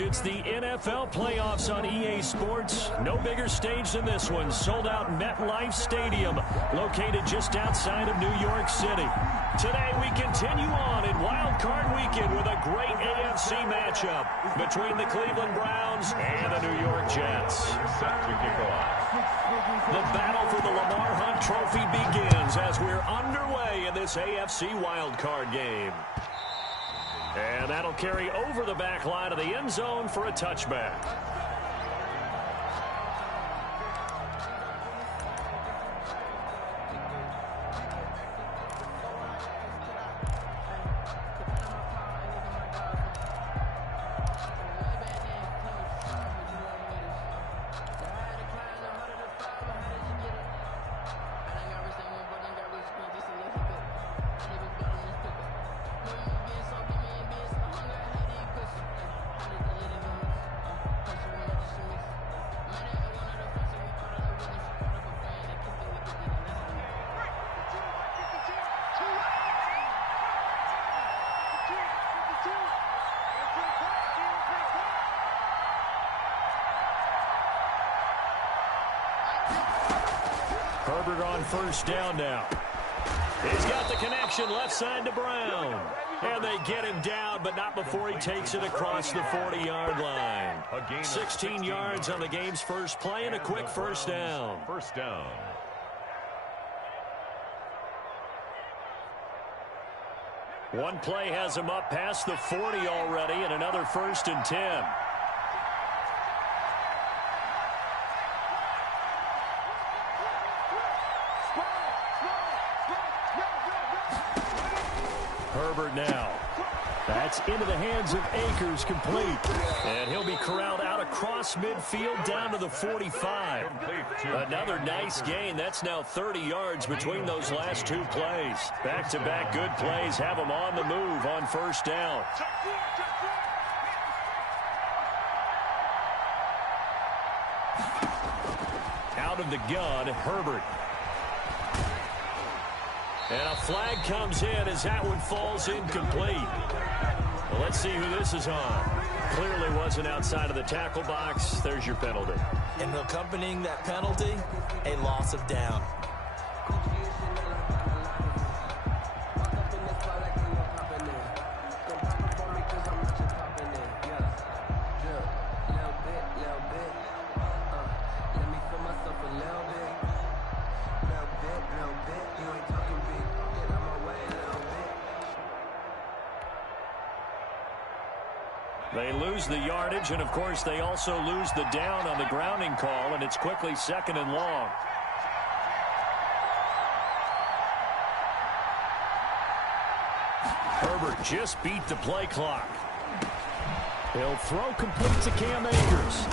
It's the NFL playoffs on EA Sports. No bigger stage than this one. Sold out MetLife Stadium, located just outside of New York City. Today we continue on in Wildcard Weekend with a great AFC matchup between the Cleveland Browns and the New York Jets. Set to kick off. The battle for the Lamar Hunt Trophy begins as we're underway in this AFC Wildcard game. And that'll carry over the back line of the end zone for a touchback. Herbert on first down now. He's got the connection left side to Brown. And they get him down, but not before he takes it across the 40-yard line. 16 yards on the game's first play and a quick first down. First down. One play has him up past the 40 already, and another 1st and 10. Herbert now. That's into the hands of Akers, complete. And he'll be corralled out across midfield down to the 45. Another nice gain. That's now 30 yards between those last two plays. Back-to-back good plays have him on the move on first down. Out of the gun, Herbert. And a flag comes in as that one falls incomplete. Well, let's see who this is on. Clearly wasn't outside of the tackle box. There's your penalty. And accompanying that penalty, a loss of down. They lose the yardage, and of course they also lose the down on the grounding call, and it's quickly 2nd and long. Herbert just beat the play clock. He'll throw complete to Cam Akers.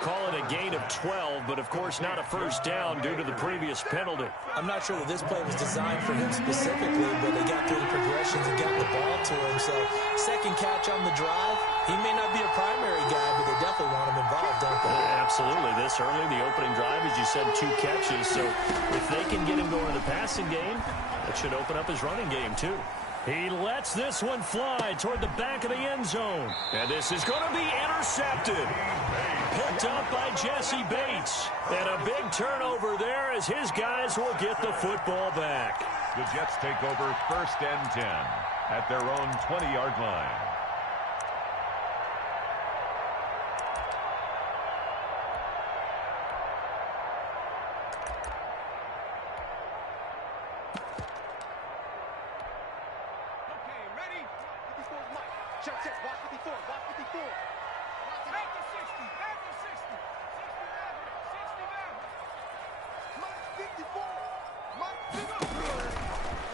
Call it a gain of 12, but of course not a first down due to the previous penalty. I'm not sure that this play was designed for him specifically, but they got through the progressions and got the ball to him. So, second catch on the drive. He may not be a primary guy, but they definitely want him involved, don't they? Absolutely. This early, the opening drive, as you said, 2 catches. So, if they can get him going in the passing game, that should open up his running game, too. He lets this one fly toward the back of the end zone. And this is going to be intercepted. Picked up by Jesse Bates. And a big turnover there as his guys will get the football back. The Jets take over 1st and 10 at their own 20-yard line.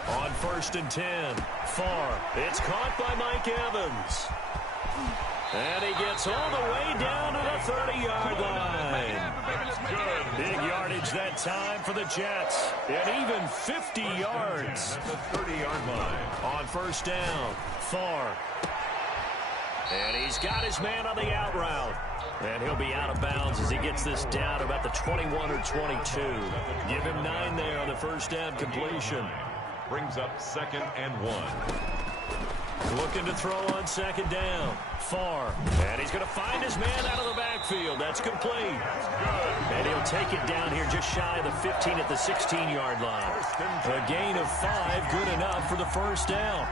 On 1st and 10, far. It's caught by Mike Evans. And he gets all the way down to the 30-yard line. Big yardage that time for the Jets. And even 50 yards. At the 30-yard line. On first down, far. And he's got his man on the out route. And he'll be out of bounds as he gets this down about the 21 or 22. Give him 9 there on the first down completion. Brings up 2nd and 1. Looking to throw on second down. Far. And he's going to find his man out of the backfield. That's complete. And he'll take it down here just shy of the 15 at the 16-yard line. A gain of 5, good enough for the first down.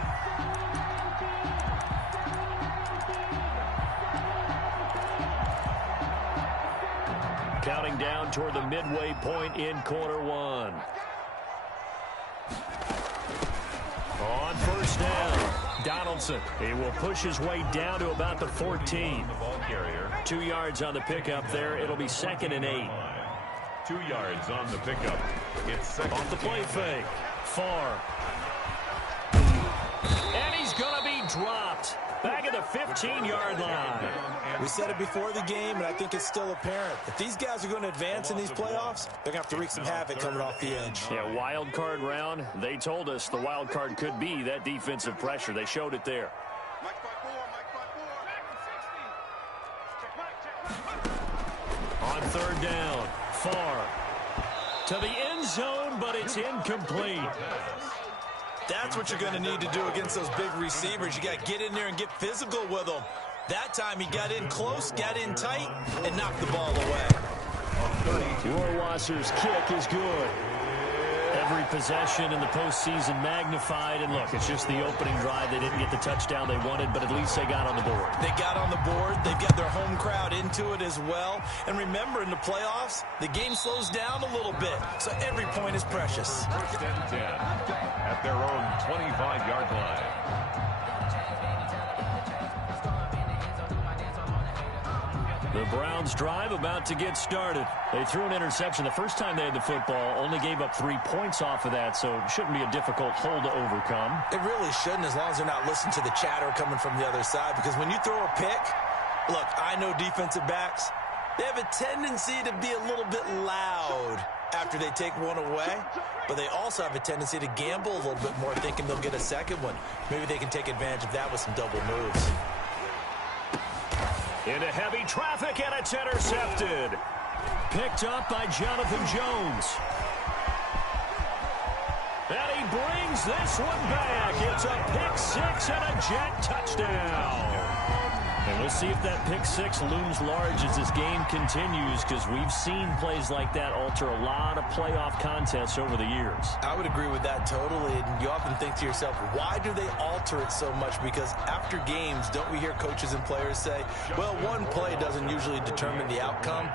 Counting down toward the midway point in quarter one. On first down, Donaldson. He will push his way down to about the 14. 2 yards on the pickup there. It'll be 2nd and 8. 2 yards on the pickup. It's second. Off the play fake. Far. And he's going to be dropped. Back at the 15-yard line. We said it before the game, and I think it's still apparent. If these guys are going to advance in these playoffs, they're going to have to wreak some havoc coming off the edge. Yeah, wild card round. They told us the wild card could be that defensive pressure. They showed it there. On third down, Far. To the end zone, but it's incomplete. That's what you're going to need to do against those big receivers. You got to get in there and get physical with them. That time he got in close, got in tight, and knocked the ball away. Wasser's kick is good. Every possession in the postseason magnified. And look, it's just the opening drive. They didn't get the touchdown they wanted, but at least they got on the board. They got on the board. They've got their home crowd into it as well. And remember, in the playoffs, the game slows down a little bit, so every point is precious. 1st and 10 at their own 25-yard line. The Browns drive about to get started. They threw an interception the first time they had the football, only gave up 3 points off of that, so it shouldn't be a difficult hole to overcome. It really shouldn't, as long as they're not listening to the chatter coming from the other side, because when you throw a pick, look, I know defensive backs, they have a tendency to be a little bit loud after they take one away, but they also have a tendency to gamble a little bit more, thinking they'll get a second one. Maybe they can take advantage of that with some double moves. Into heavy traffic, and it's intercepted. Picked up by Jonathan Jones. And he brings this one back. It's a pick six and a Jet touchdown. And we'll see if that pick six looms large as this game continues, because we've seen plays like that alter a lot of playoff contests over the years. I would agree with that totally. And you often think to yourself, why do they alter it so much? Because after games, don't we hear coaches and players say, well, one play doesn't usually determine the outcome?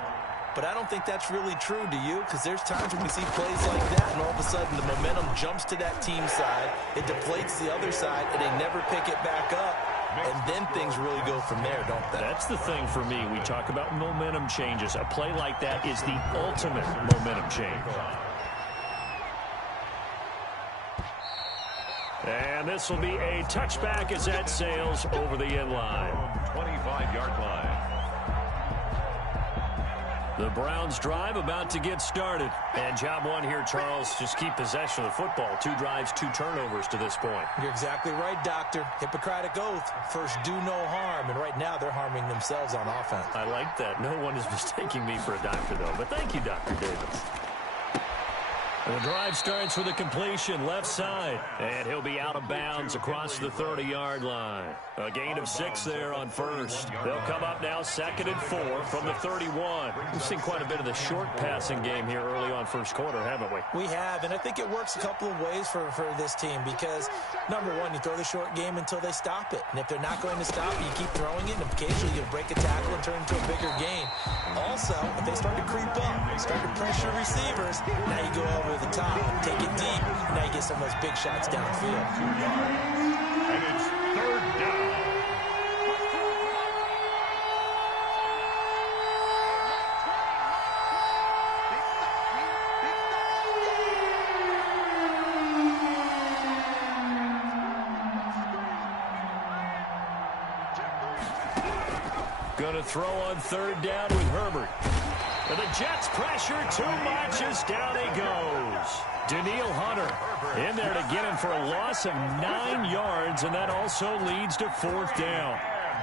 But I don't think that's really true, do you? Because there's times when we see plays like that, and all of a sudden the momentum jumps to that team side, it deflates the other side, and they never pick it back up. And then things really go from there, don't they? That's the thing for me. We talk about momentum changes. A play like that is the ultimate momentum change. And this will be a touchback as that sails over the end line. 25-yard line. The Browns drive about to get started. And job one here, Charles, just keep possession of the football. 2 drives, 2 turnovers to this point. You're exactly right, Doctor. Hippocratic oath. First, do no harm. And right now, they're harming themselves on offense. I like that. No one is mistaking me for a doctor, though. But thank you, Dr. Davis. The drive starts with a completion left side, and he'll be out of bounds across the 30-yard line. A gain of 6 there on first. They'll come up now 2nd and 4 from the 31. We've seen quite a bit of the short passing game here early on first quarter, haven't we? We have, and I think it works a couple of ways for this team because, number one, you throw the short game until they stop it. And if they're not going to stop it, you keep throwing it, and occasionally you break a tackle and turn it into a bigger gain. Also, if they start to creep up, start to pressure receivers, now you go over the top, take it deep, and now you get some of those big shots downfield. 2 yards. And it's 3rd down. Going to throw on 3rd down with Herbert. And the Jets pressure too much as down he goes. Danielle Hunter in there to get him for a loss of 9 yards, and that also leads to 4th down.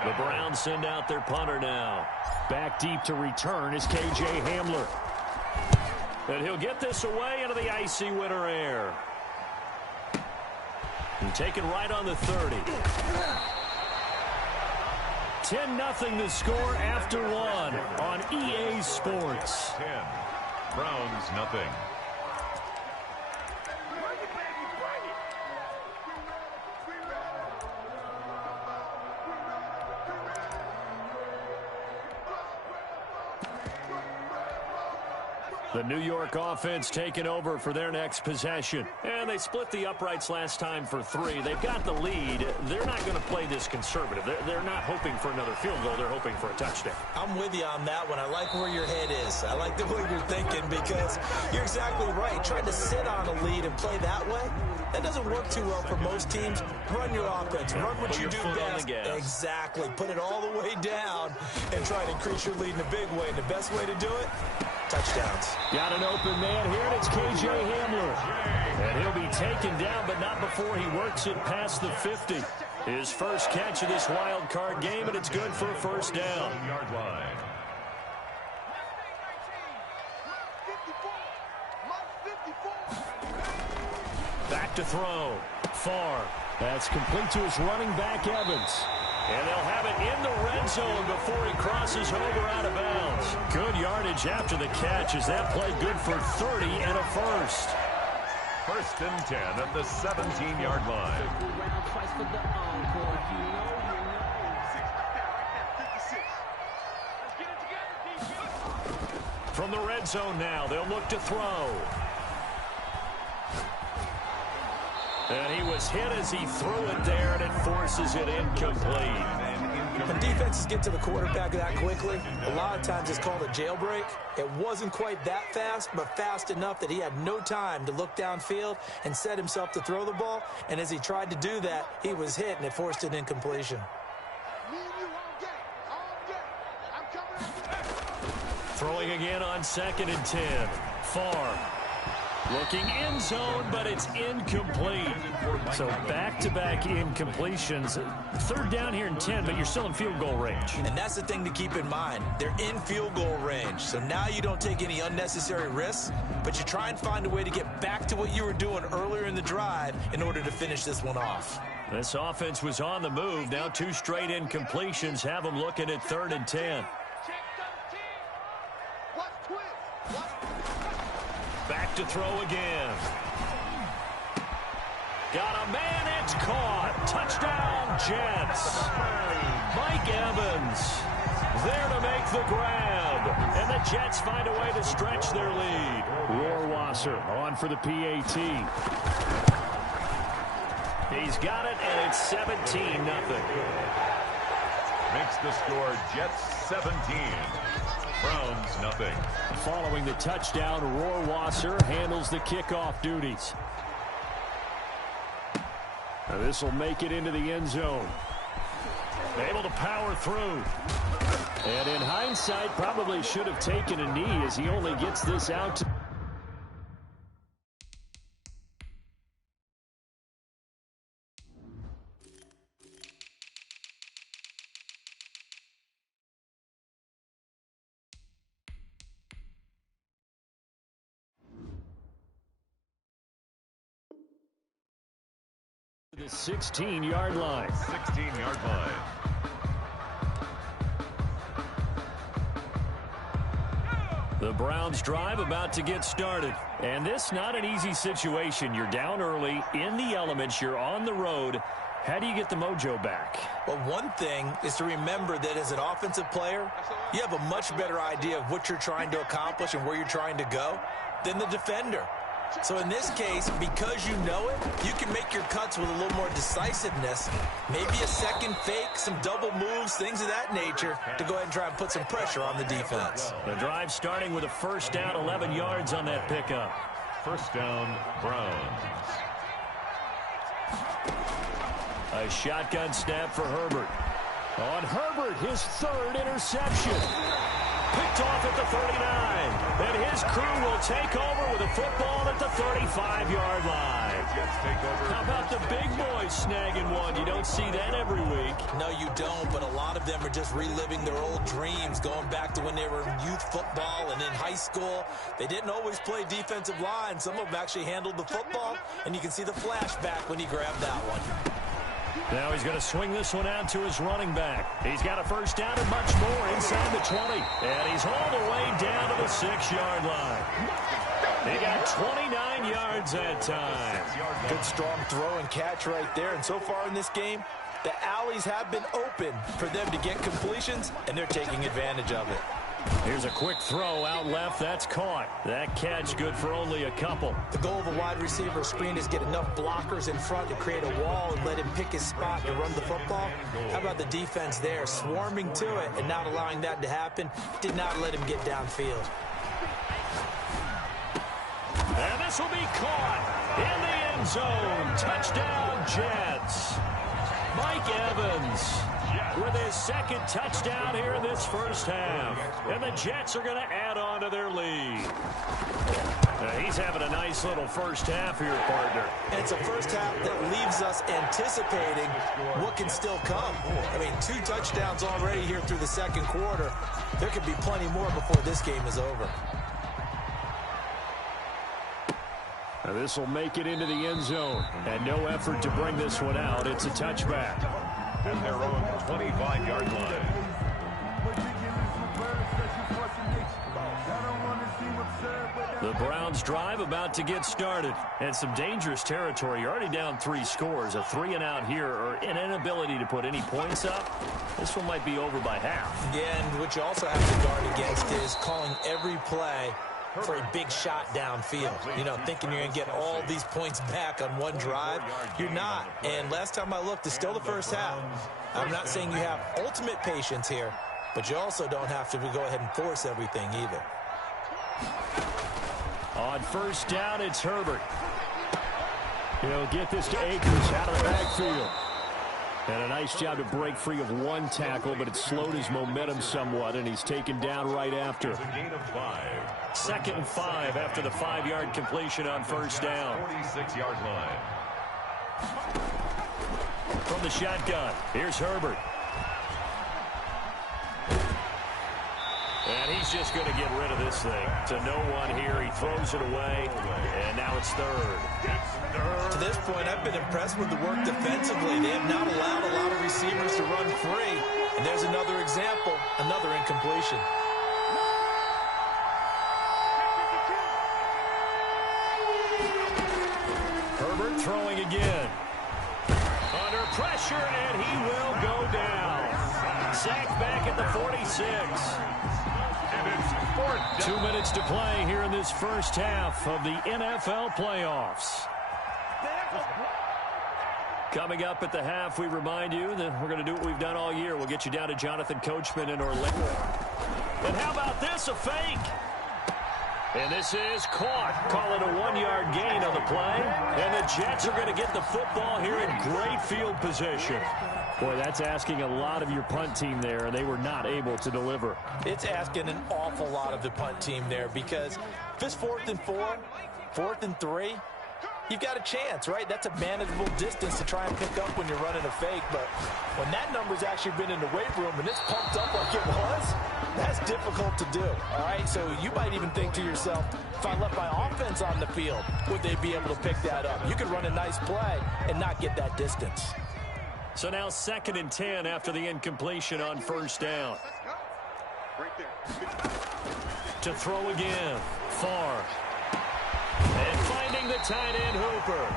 The Browns send out their punter now. Back deep to return is K.J. Hamler. And he'll get this away into the icy winter air. And taken right on the 30. 10-0 the score after one on EA Sports. 10. Browns nothing. The New York offense taking over for their next possession. And they split the uprights last time for 3. They've got the lead. They're not going to play this conservative. They're not hoping for another field goal. They're hoping for a touchdown. I'm with you on that one. I like where your head is. I like the way you're thinking because you're exactly right. Trying to sit on a lead and play that way, that doesn't work too well for most teams. Run your offense. Run what you do best. Exactly. Put it all the way down and try to increase your lead in a big way. And the best way to do it, touchdowns. Got an open man here, and it's K.J. Hamler. And he'll be taken down, but not before he works it past the 50. His first catch of this wild card game, and it's good for a first down. Yard line. Back to throw. Far. That's complete to his running back, Evans. And they'll have it in the red zone before he crosses over out of bounds. Good yardage after the catch as that play good for 30 and a first. First and 10 at the 17-yard line. From the red zone now, they'll look to throw. And he was hit as he threw it there, and it forces it incomplete. When defenses get to the quarterback that quickly, a lot of times it's called a jailbreak. It wasn't quite that fast, but fast enough that he had no time to look downfield and set himself to throw the ball. And as he tried to do that, he was hit, and it forced an incompletion. Throwing again on 2nd and 10. Far. Looking end zone, but it's incomplete. So back-to-back incompletions. 3rd down here and 10, but you're still in field goal range. And that's the thing to keep in mind. They're in field goal range. So now you don't take any unnecessary risks, but you try and find a way to get back to what you were doing earlier in the drive in order to finish this one off. This offense was on the move. Now 2 straight incompletions have them looking at 3rd and 10. Back to throw again. Got a man, it's caught. Touchdown, Jets. Mike Evans there to make the grab. And the Jets find a way to stretch their lead. Rohrwasser on for the PAT. He's got it, and it's 17-0. Makes the score Jets 17. Browns nothing. Following the touchdown, Rohrwasser handles the kickoff duties. Now this will make it into the end zone. Able to power through. And in hindsight, probably should have taken a knee as he only gets this out. The 16-yard line. 16-yard line. The Browns drive about to get started. And this not an easy situation. You're down early, in the elements, you're on the road. How do you get the mojo back? Well, one thing is to remember that as an offensive player, you have a much better idea of what you're trying to accomplish and where you're trying to go than the defender. So in this case, because you know it, you can make your cuts with a little more decisiveness, maybe a second fake, some double moves, things of that nature, to go ahead and try and put some pressure on the defense. The drive starting with a first down, 11 yards on that pickup. First down, Browns. A shotgun snap for Herbert. On Herbert, his 3rd interception. Picked off at the 39. And his crew will take over with a football at the 35-yard line. How about the big boys snagging one? You don't see that every week. No, you don't, but a lot of them are just reliving their old dreams, going back to when they were in youth football and in high school. They didn't always play defensive line. Some of them actually handled the football, and you can see the flashback when he grabbed that one. Now he's going to swing this one out to his running back. He's got a first down and much more inside the 20. And he's all the way down to the 6-yard line. He got 29 yards that time. Good strong throw and catch right there. And so far in this game, the alleys have been open for them to get completions, and they're taking advantage of it. Here's a quick throw out left. That's caught. That catch good for only a couple. The goal of a wide receiver screen is get enough blockers in front to create a wall and let him pick his spot to run the football. How about the defense there, swarming to it and not allowing that to happen? Did not let him get downfield. And this will be caught in the end zone. Touchdown, Jets. Mike Evans with his second touchdown here in this first half. And the Jets are going to add on to their lead. He's having a nice little first half here, partner. And it's a first half that leaves us anticipating what can still come. I mean, 2 touchdowns already here through the second quarter. There could be plenty more before this game is over. This will make it into the end zone. And no effort to bring this one out. It's a touchback. At their own 25-yard line. The Browns drive about to get started. And some dangerous territory. You're already down 3 scores. A 3-and-out here, or an inability to put any points up. This one might be over by half. Yeah, and what you also have to guard against is calling every play for a big shot downfield. You know, thinking you're going to get all these points back on one drive. You're not. And last time I looked, it's still the first half. I'm not saying you have ultimate patience here, but you also don't have to go ahead and force everything either. On first down, it's Herbert. He'll get this to Akers out of the backfield. And a nice job to break free of one tackle, but it slowed his momentum somewhat, and he's taken down right after. Gain of 5. 2nd and 5 after the 5-yard completion on first down. 46-yard line. From the shotgun, here's Herbert. And he's just going to get rid of this thing. To no one here, he throws it away, and now it's third. To this point, I've been impressed with the work defensively. They have not allowed a lot of receivers to run free. And there's another example, another incompletion. Herbert throwing again. Under pressure, and he will go down. Sacked back at the 46. And it's 4th down. 2 minutes to play here in this first half of the NFL playoffs. Coming up at the half, we remind you that we're going to do what we've done all year. We'll get you down to Jonathan Coachman in Orlando. And how about this, a fake? And this is caught. Call it a 1-yard gain on the play. And the Jets are going to get the football here in great field position. Boy, that's asking a lot of your punt team there, and they were not able to deliver. It's asking an awful lot of the punt team there, because if it's 4th and 4, 4th and 3, you've got a chance, right? That's a manageable distance to try and pick up when you're running a fake. But when that number's actually been in the weight room and it's pumped up like it was, that's difficult to do, all right? So you might even think to yourself, if I left my offense on the field, would they be able to pick that up? You could run a nice play and not get that distance. So now 2nd and 10 after the incompletion on first down. To throw again. Far. And finding the tight end Hooper.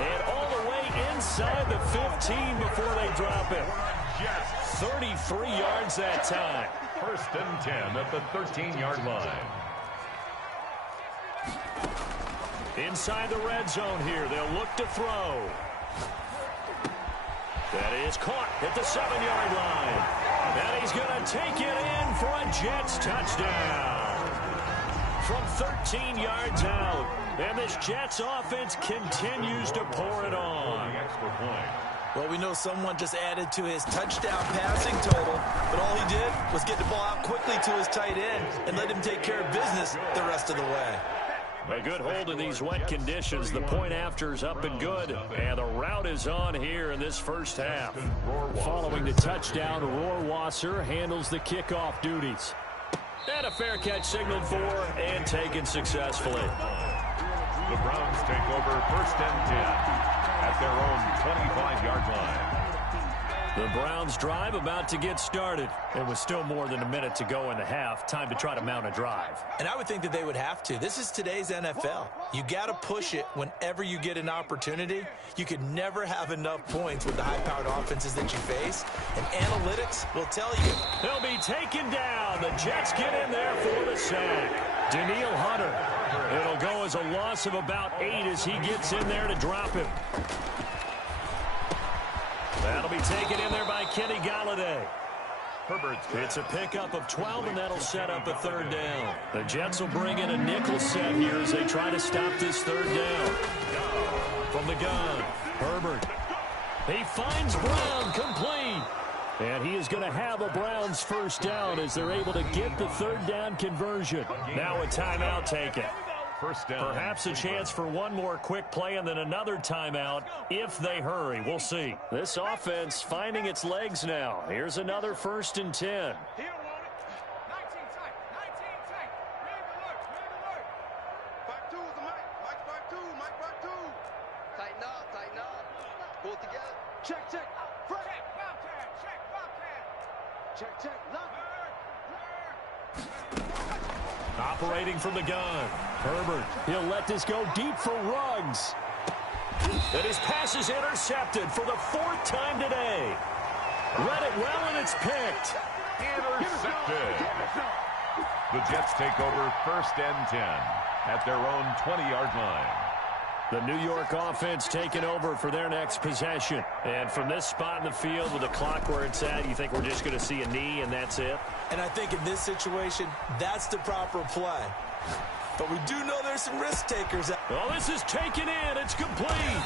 And all the way inside the 15 before they drop him. 33 yards that time. 1st and 10 at the 13-yard line. Inside the red zone here. They'll look to throw. That is caught at the 7-yard line. And he's going to take it in for a Jets touchdown. From 13 yards out. And this Jets offense continues to pour it on. Extra point. Well, we know someone just added to his touchdown passing total, but all he did was get the ball out quickly to his tight end and let him take care of business the rest of the way. A good hold in these wet conditions. The point after is up and good, and the route is on here in this first half. Following the touchdown, Rohrwasser handles the kickoff duties. And a fair catch signaled for and taken successfully. The Browns take over 1st and 10 at their own 25-yard line. The Browns drive about to get started. And with still more than a minute to go in the half, time to try to mount a drive. And I would think that they would have to. This is today's NFL. You got to push it whenever you get an opportunity. You could never have enough points with the high-powered offenses that you face. And analytics will tell you. They'll be taken down. The Jets get in there for the sack. Daniil Hunter. It'll go as a loss of about 8 as he gets in there to drop him. That'll be taken in there by Kenny Galladay. It's a pickup of 12, and that'll set up a 3rd down. The Jets will bring in a nickel set here as they try to stop this 3rd down. From the gun, Herbert. He finds Brown, complete. And he is going to have a Browns 1st down as they're able to get the 3rd down conversion. Now a timeout taken. 1st down. Perhaps a chance for one more quick play and then another timeout if they hurry. We'll see. This offense finding its legs now. Here's another 1st and 10. Operating from the gun. Herbert, he'll let this go deep for Ruggs. And his pass is intercepted for the 4th time today. Read it well, and it's picked. Intercepted. The Jets take over 1st and 10 at their own 20-yard line. The New York offense taking over for their next possession. And from this spot in the field with the clock where it's at, you think we're just going to see a knee and that's it? And I think in this situation, that's the proper play. But we do know there's some risk takers. Well, this is taken in. It's complete.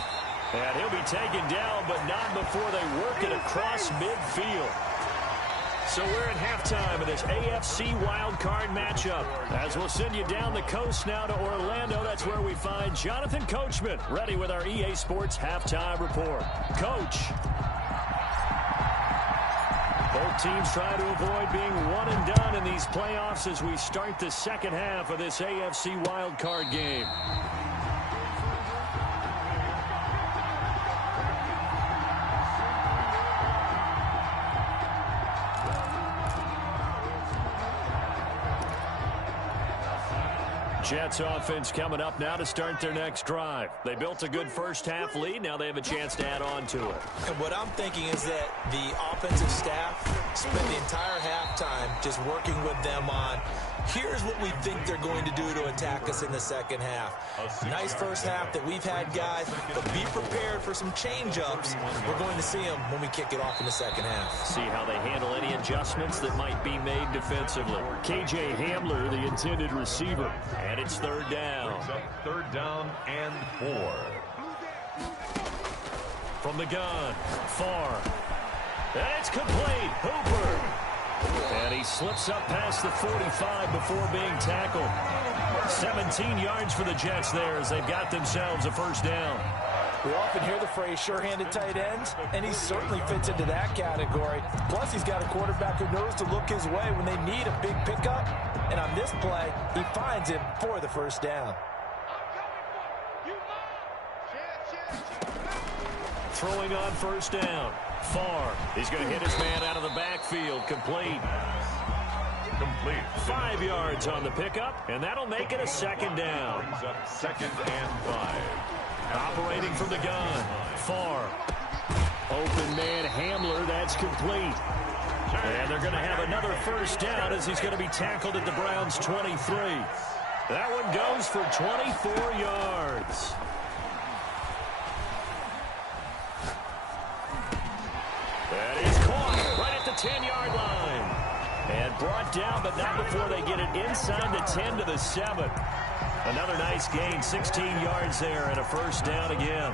And he'll be taken down, but not before they work it across midfield. So we're at halftime of this AFC Wildcard matchup. As we'll send you down the coast now to Orlando, that's where we find Jonathan Coachman, ready with our EA Sports Halftime Report. Coach. Both teams try to avoid being one and done in these playoffs as we start the 2nd half of this AFC Wildcard game. Jets offense coming up now to start their next drive. They built a good 1st half lead. Now they have a chance to add on to it. And what I'm thinking is that the offensive staff spent the entire halftime just working with them on, here's what we think they're going to do to attack us in the 2nd half. Nice 1st half that we've had, guys, but be prepared for some change-ups. We're going to see them when we kick it off in the 2nd half. See how they handle any adjustments that might be made defensively. KJ Hamler, the intended receiver. And it's 3rd down. 3rd down and 4. From the gun, far. And it's complete. Hooper. And he slips up past the 45 before being tackled. 17 yards for the Jets there as they've got themselves a 1st down. We often hear the phrase sure-handed tight ends, and he certainly fits into that category. Plus, he's got a quarterback who knows to look his way when they need a big pickup. And on this play, he finds him for the 1st down. Throwing on 1st down. Far. He's going to hit his man out of the backfield. Complete. 5 yards on the pickup, and that'll make it a 2nd down. 2nd and 5. Operating from the gun. Far. Open man Hamler. That's complete. And they're going to have another 1st down as he's going to be tackled at the Browns' 23. That one goes for 24 yards. That is caught right at the 10-yard line. And brought down, but not before they get it inside the 10 to the 7. Another nice gain, 16 yards there, and a 1st down again.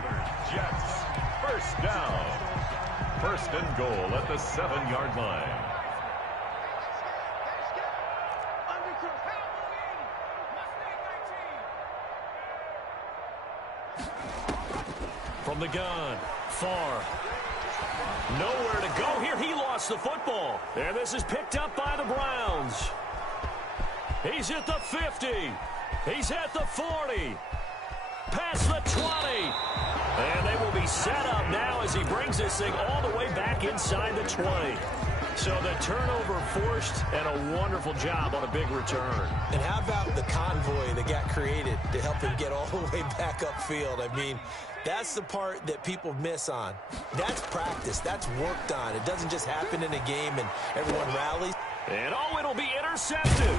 Jets, 1st down. first and goal at the 7-yard line. From the gun, far. Nowhere to go here. He lost the football. And this is picked up by the Browns. He's at the 50. He's at the 40. Past the 20. And they will be set up now as he brings this thing all the way back inside the 20. So the turnover forced and a wonderful job on a big return. And how about the convoy that got created to help him get all the way back upfield? I mean, that's the part that people miss on. That's practice. That's worked on. It doesn't just happen in a game and everyone rallies. And oh, it'll be intercepted.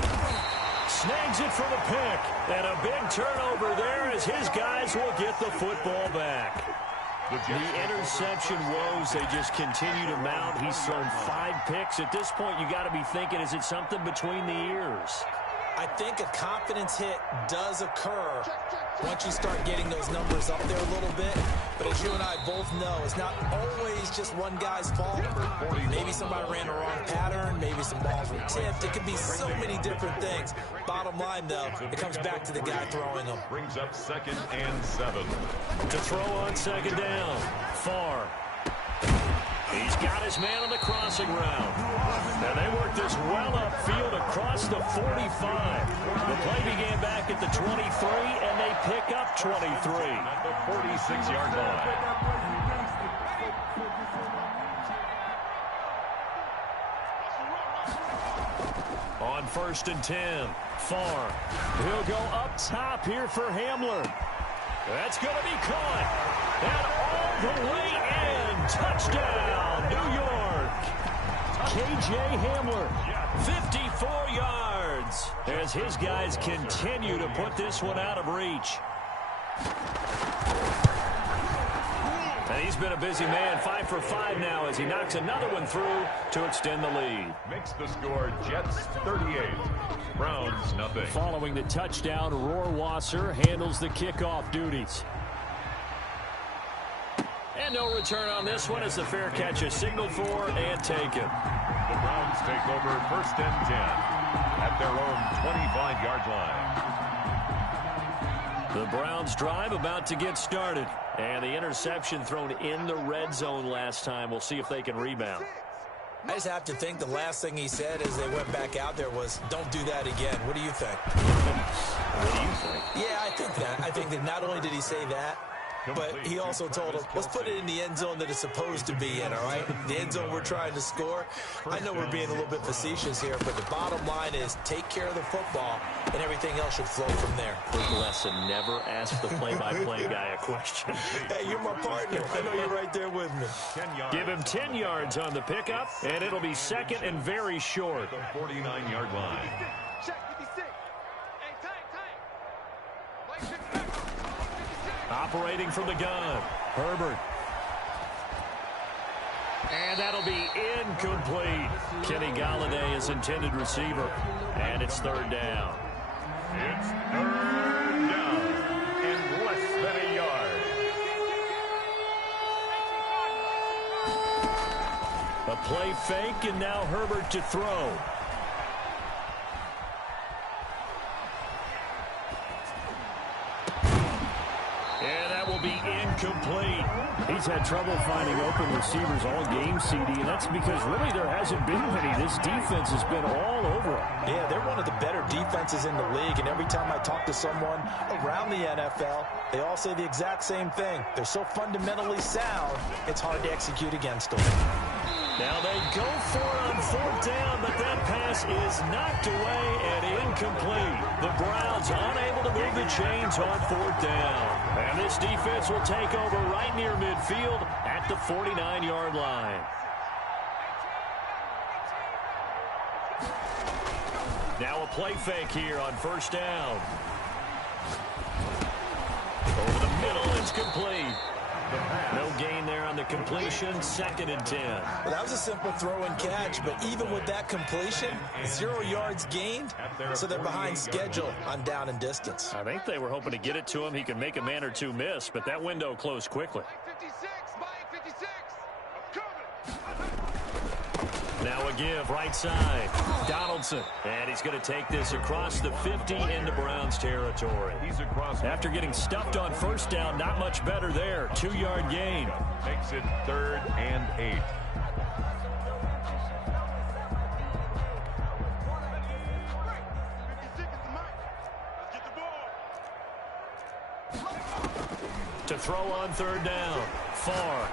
Snags it for the pick. And a big turnover there as his guys will get the football back. The interception woes, they just continue to mount. He's thrown 5 picks. At this point, you got to be thinking, is it something between the ears? I think a confidence hit does occur once you start getting those numbers up there a little bit. But as you and I both know, it's not always just one guy's fault. Maybe somebody ran the wrong pattern. Maybe some balls were tipped. It could be so many different things. Bottom line, though, it comes back to the guy throwing them. Brings up 2nd and 7. To throw on 2nd down. Far. He's got his man on the crossing route. Now they work this well upfield across the 45. The play began back at the 23, and they pick up 23. At the 46-yard line. On 1st and 10, Farr. He'll go up top here for Hamler. That's going to be caught. And all the way in. Touchdown, New York. K.J. Hamler, 54 yards. As his guys continue to put this one out of reach. And he's been a busy man, 5 for 5 now as he knocks another one through to extend the lead. Makes the score Jets 38, Browns nothing. Following the touchdown, Rohrwasser handles the kickoff duties. And no return on this one as the fair catch is signaled for and taken. The Browns take over 1st and 10 at their own 25-yard line. The Browns drive about to get started. And the interception thrown in the red zone last time. We'll see if they can rebound. I just have to think the last thing he said as they went back out there was, don't do that again. What do you think? What do you think? Yeah, I think that. I think that not only did he say that, but he also told him, let's put it in the end zone that it's supposed to be in, all right? The end zone we're trying to score. I know we're being a little bit facetious here, but the bottom line is take care of the football, and everything else should flow from there. Big lesson, never ask the play-by-play guy a question. Hey, you're my partner. I know you're right there with me. Give him 10 yards on the pickup, and it'll be 2nd and very short. The 49-yard line. Operating from the gun, Herbert. And that'll be incomplete. Kenny Golladay is intended receiver. And it's 3rd down. It's 3rd down in less than a yard. A play fake, and now Herbert to throw. Be incomplete. He's had trouble finding open receivers all game, CD, and that's because really there hasn't been many. This defense has been all over him. Yeah, they're one of the better defenses in the league, and every time I talk to someone around the NFL, they all say the exact same thing. They're so fundamentally sound, it's hard to execute against them. Now they go for it on 4th down, but that pass is knocked away and incomplete. The Browns unable to move the chains on 4th down. And this defense will take over right near midfield at the 49-yard line. Now a play fake here on 1st down. Over the middle, it's complete. No gain there on the completion, 2nd and 10. Well, that was a simple throw and catch, but even with that completion, 0 yards gained, so they're behind schedule on down and distance. I think they were hoping to get it to him. He could make a man or two miss, but that window closed quickly. Now a give right side. Donaldson. And he's going to take this across the 50 into Browns territory. He's across. After getting stuffed on first down, not much better there. 2-yard gain. Makes it 3rd and 8. To throw on 3rd down. Far.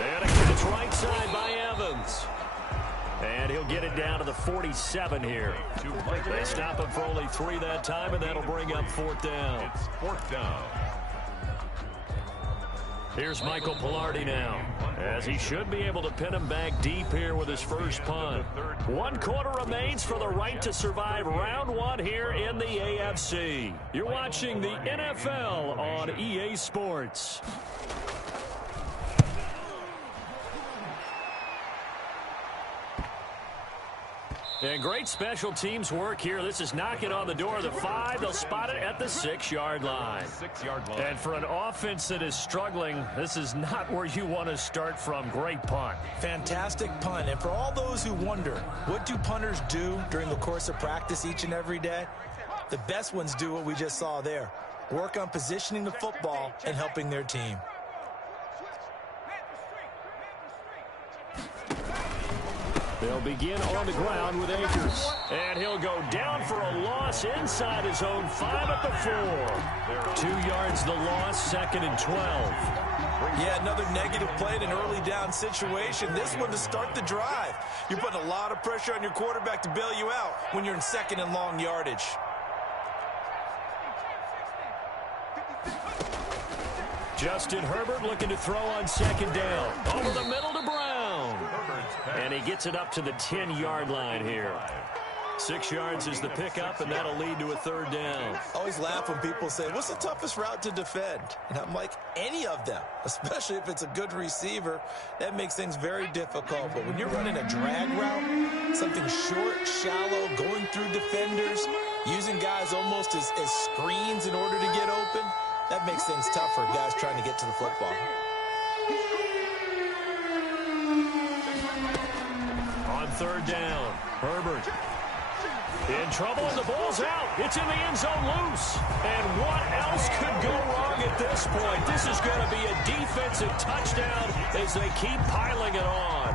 And a catch right side by Evans. And he'll get it down to the 47 here. They stop him for only 3 that time, and that'll bring up 4th down. It's 4th down. Here's Michael Pilardi now, as he should be able to pin him back deep here with his first punt. 1 quarter remains for the right to survive round 1 here in the AFC. You're watching the NFL on EA Sports. And great special teams work here. This is knocking on the door of the 5. They'll spot it at the 6-yard line. 6-yard line. And for an offense that is struggling, this is not where you want to start from. Great punt. Fantastic punt. And for all those who wonder, what do punters do during the course of practice each and every day? The best ones do what we just saw there. Work on positioning the football and helping their team. They'll begin on the ground with Akers. And he'll go down for a loss inside his own 5 at the 4. 2 yards the loss, 2nd and 12. Yeah, another negative play in an early down situation. This one to start the drive. You're putting a lot of pressure on your quarterback to bail you out when you're in 2nd and long yardage. Justin Herbert looking to throw on 2nd down. Over the middle to Brown. And he gets it up to the 10-yard line here. 6 yards is the pickup, and that'll lead to a 3rd down. I always laugh when people say, what's the toughest route to defend? And I'm like, any of them, especially if it's a good receiver. That makes things very difficult. But when you're running a drag route, something short, shallow, going through defenders, using guys almost as screens in order to get open, that makes things tough for guys trying to get to the football. On 3rd down, Herbert in trouble, and the ball's out. It's in the end zone loose. And what else could go wrong at this point? This is going to be a defensive touchdown as they keep piling it on.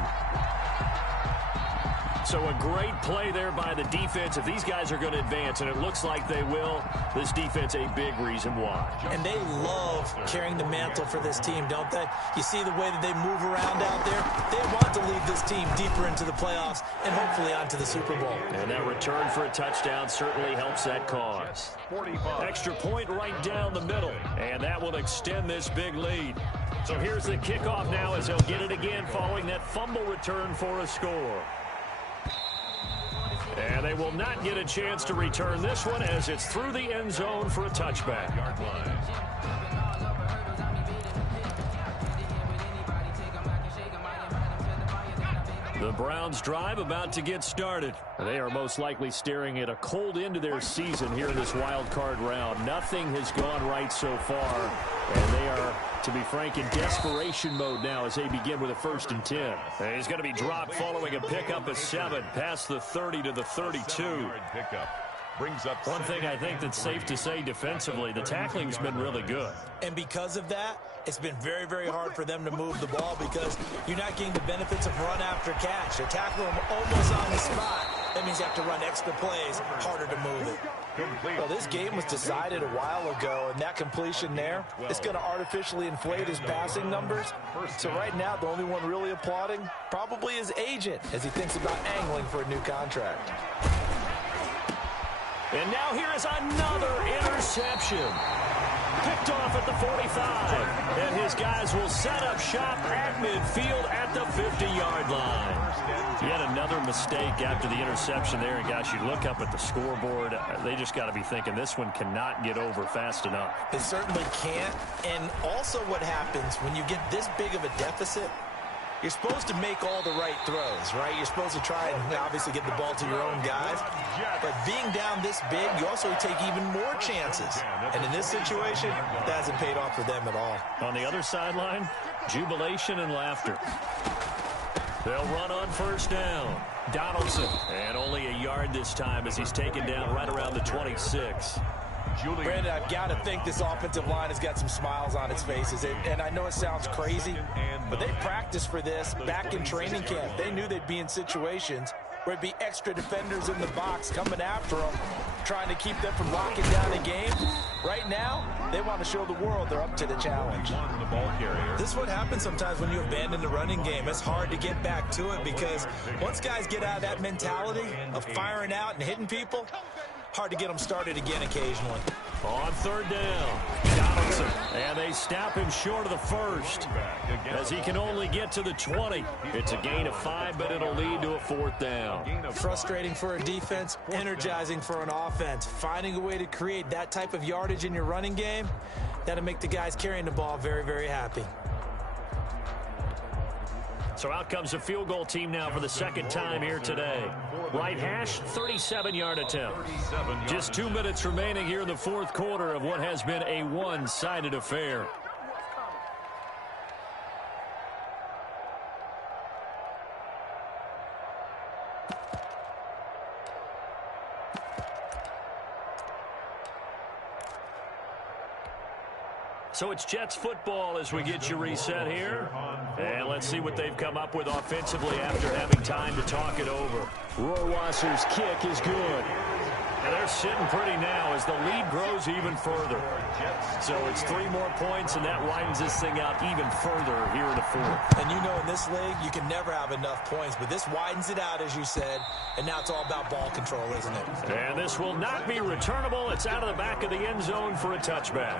So a great play there by the defense. If these guys are going to advance, and it looks like they will, this defense a big reason why. And they love carrying the mantle for this team, don't they? You see the way that they move around out there? They want to lead this team deeper into the playoffs and hopefully onto the Super Bowl. And that return for a touchdown certainly helps that cause. 45. Extra point right down the middle, and that will extend this big lead. So here's the kickoff now as they'll get it again following that fumble return for a score. And they will not get a chance to return this one as it's through the end zone for a touchback. The Browns drive about to get started. They are most likely staring at a cold end to their season here in this wild card round. Nothing has gone right so far, and they are, to be frank, in desperation mode now as they begin with a 1st and 10. And he's going to be dropped following a pickup of 7 past the 30 to the 32. One thing I think that's safe to say defensively, the tackling's been really good. And because of that, it's been very, very hard for them to move the ball because you're not getting the benefits of run after catch. They're tackling them almost on the spot. That means you have to run extra plays, harder to move it. Well, this game was decided a while ago, and that completion there, it's going to artificially inflate his passing numbers. So right now, the only one really applauding probably his agent as he thinks about angling for a new contract. And now here is another interception. Picked off at the 45. And his guys will set up shop at midfield at the 50-yard line. Yet another mistake after the interception there. And, gosh, you look up at the scoreboard. They just got to be thinking this one cannot get over fast enough. It certainly can't. And also what happens when you get this big of a deficit, you're supposed to make all the right throws, right? You're supposed to try and obviously get the ball to your own guys. But being down this big, you also take even more chances. And in this situation, that hasn't paid off for them at all. On the other sideline, jubilation and laughter. They'll run on first down. Donaldson. And only a yard this time as he's taken down right around the 26. Brandon, I've got to think this offensive line has got some smiles on its faces. And I know it sounds crazy, but they practiced for this back in training camp. They knew they'd be in situations where it'd be extra defenders in the box coming after them, trying to keep them from locking down a game. Right now, they want to show the world they're up to the challenge. This is what happens sometimes when you abandon the running game. It's hard to get back to it because once guys get out of that mentality of firing out and hitting people, hard to get them started again occasionally. On third down, Donaldson. And they snap him short of the first as he can only get to the 20. It's a gain of 5, but it'll lead to a fourth down. Frustrating for a defense, energizing for an offense. Finding a way to create that type of yardage in your running game, that'll make the guys carrying the ball very, very happy. So out comes a field goal team now for the second time here today. Right hash, 37-yard attempt. Just 2 minutes remaining here in the fourth quarter of what has been a one-sided affair. So it's Jets football as we get you reset here. And let's see what they've come up with offensively after having time to talk it over. Rohrwasser's kick is good. And they're sitting pretty now as the lead grows even further. So it's 3 more points, and that widens this thing out even further here in the fourth. And you know in this league, you can never have enough points, but this widens it out, as you said, and now it's all about ball control, isn't it? And this will not be returnable. It's out of the back of the end zone for a touchback.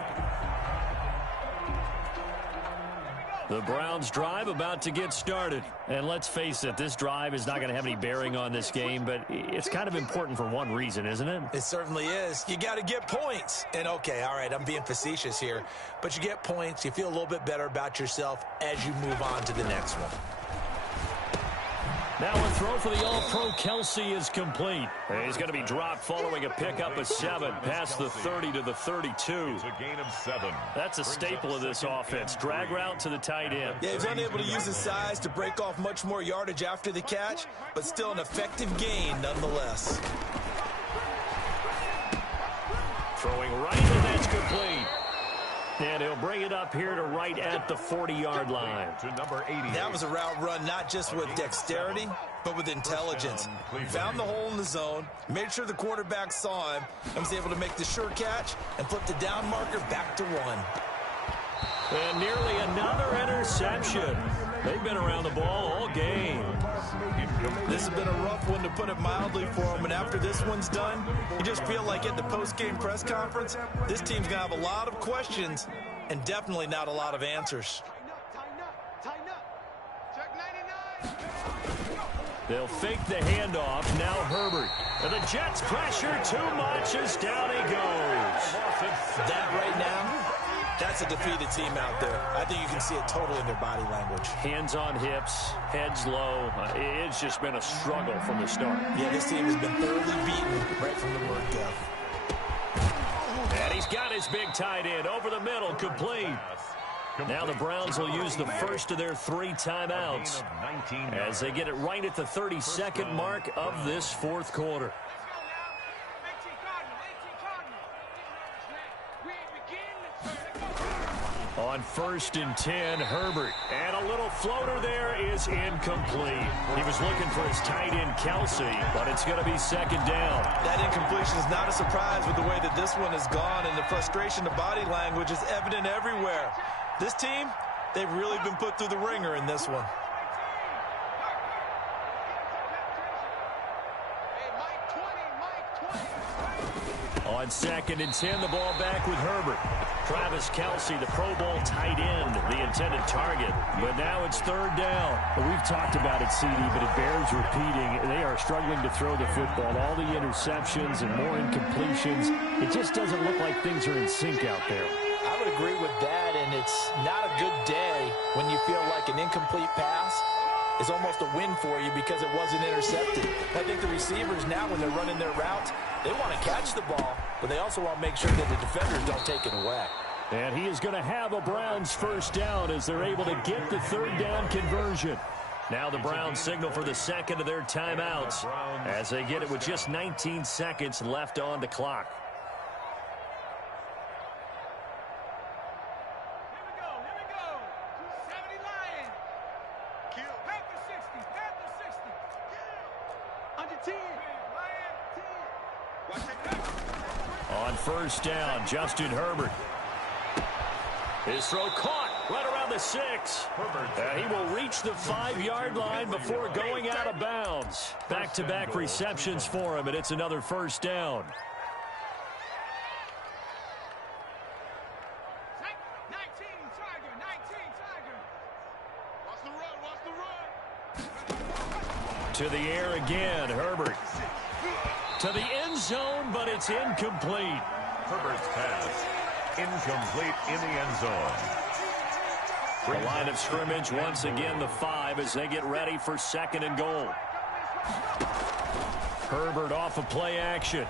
The Browns drive about to get started. And let's face it, this drive is not going to have any bearing on this game, but it's kind of important for one reason, isn't it? It certainly is. You got to get points. And okay, all right, I'm being facetious here, but you get points, you feel a little bit better about yourself as you move on to the next one. Now a throw for the All-Pro Kelsey is complete. And he's going to be dropped following a pickup of 7 past the 30 to the 32. It's a gain of 7. That's a staple of this offense. Drag route to the tight end. Yeah, he's unable to use his size to break off much more yardage after the catch, but still an effective gain nonetheless. Throwing right, and that's complete. And he'll bring it up here to right at the 40-yard line. To number 80. That was a route run not just with dexterity, but with intelligence. Found the hole in the zone, made sure the quarterback saw him, and was able to make the sure catch and flip the down marker back to 1. And nearly another interception. They've been around the ball all game. This has been a rough one, to put it mildly, for them. And after this one's done, you just feel like at the post-game press conference, this team's going to have a lot of questions and definitely not a lot of answers. They'll fake the handoff. Now Herbert. And the Jets pressure too much as down he goes. That right now, that's a defeated team out there. I think you can see it totally in their body language. Hands on hips, heads low. It's just been a struggle from the start. Yeah, this team has been thoroughly beaten right from the word go. And he's got his big tight end over the middle, complete. Now the Browns will use the first of their 3 timeouts as they get it right at the 32nd mark of this fourth quarter. On 1st and 10, Herbert. And a little floater there is incomplete. He was looking for his tight end, Kelsey, but it's going to be 2nd down. That incompletion is not a surprise with the way that this one has gone, and the frustration of body language is evident everywhere. This team, they've really been put through the ringer in this one. On 2nd and 10, the ball back with Herbert. Travis Kelsey, the Pro Bowl tight end, the intended target. But now it's 3rd down. We've talked about it, CD, but it bears repeating. They are struggling to throw the football. All the interceptions and more incompletions. It just doesn't look like things are in sync out there. I would agree with that, and it's not a good day when you feel like an incomplete pass is almost a win for you because it wasn't intercepted. I think the receivers now, when they're running their routes, they want to catch the ball, but they also want to make sure that the defenders don't take it away. And he is going to have a Browns 1st down as they're able to get the 3rd down conversion. Now the Browns signal for the second of their timeouts as they get it with just 19 seconds left on the clock. On first down, Justin Herbert. His throw caught right around the 6. He will reach the 5-yard line before going out of bounds. Back-to-back receptions for him, and it's another first down. To the air again, Herbert. To the end zone, but it's incomplete. Herbert's pass, incomplete in the end zone. The line of scrimmage, once again, the 5 as they get ready for second and goal. Herbert off of play action.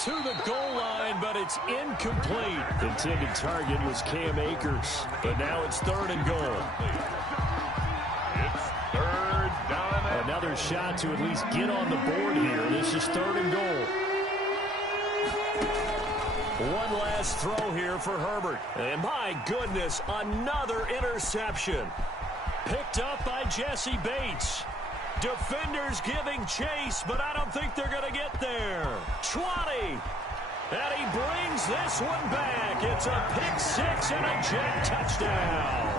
To the goal line, but it's incomplete. Intended target was Cam Akers, but now it's third and goal. It's third down. Another shot to at least get on the board here. This is third and goal. One last throw here for Herbert. And my goodness, another interception. Picked up by Jesse Bates. Defenders giving chase, but I don't think they're going to get there. 20. And he brings this one back. It's a pick 6 and a Jet touchdown.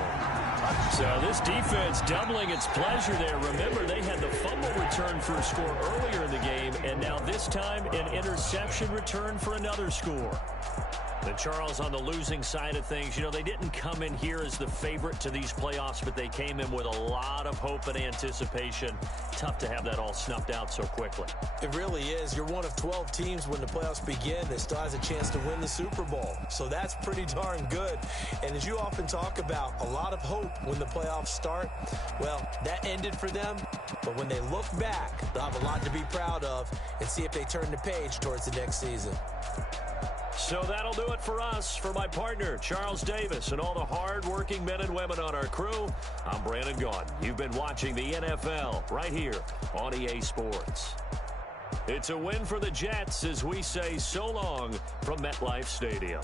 So this defense doubling its pleasure there. Remember, they had the fumble return for a score earlier in the game, and now this time an interception return for another score. And Charles, on the losing side of things, you know, they didn't come in here as the favorite to these playoffs, but they came in with a lot of hope and anticipation. Tough to have that all snuffed out so quickly. It really is. You're one of 12 teams when the playoffs begin that still has a chance to win the Super Bowl. So that's pretty darn good. And as you often talk about, a lot of hope when the playoffs start. Well, that ended for them. But when they look back, they'll have a lot to be proud of and see if they turn the page towards the next season. So that'll do it for us. For my partner, Charles Davis, and all the hard-working men and women on our crew, I'm Brandon Gaudin. You've been watching the NFL right here on EA Sports. It's a win for the Jets as we say so long from MetLife Stadium.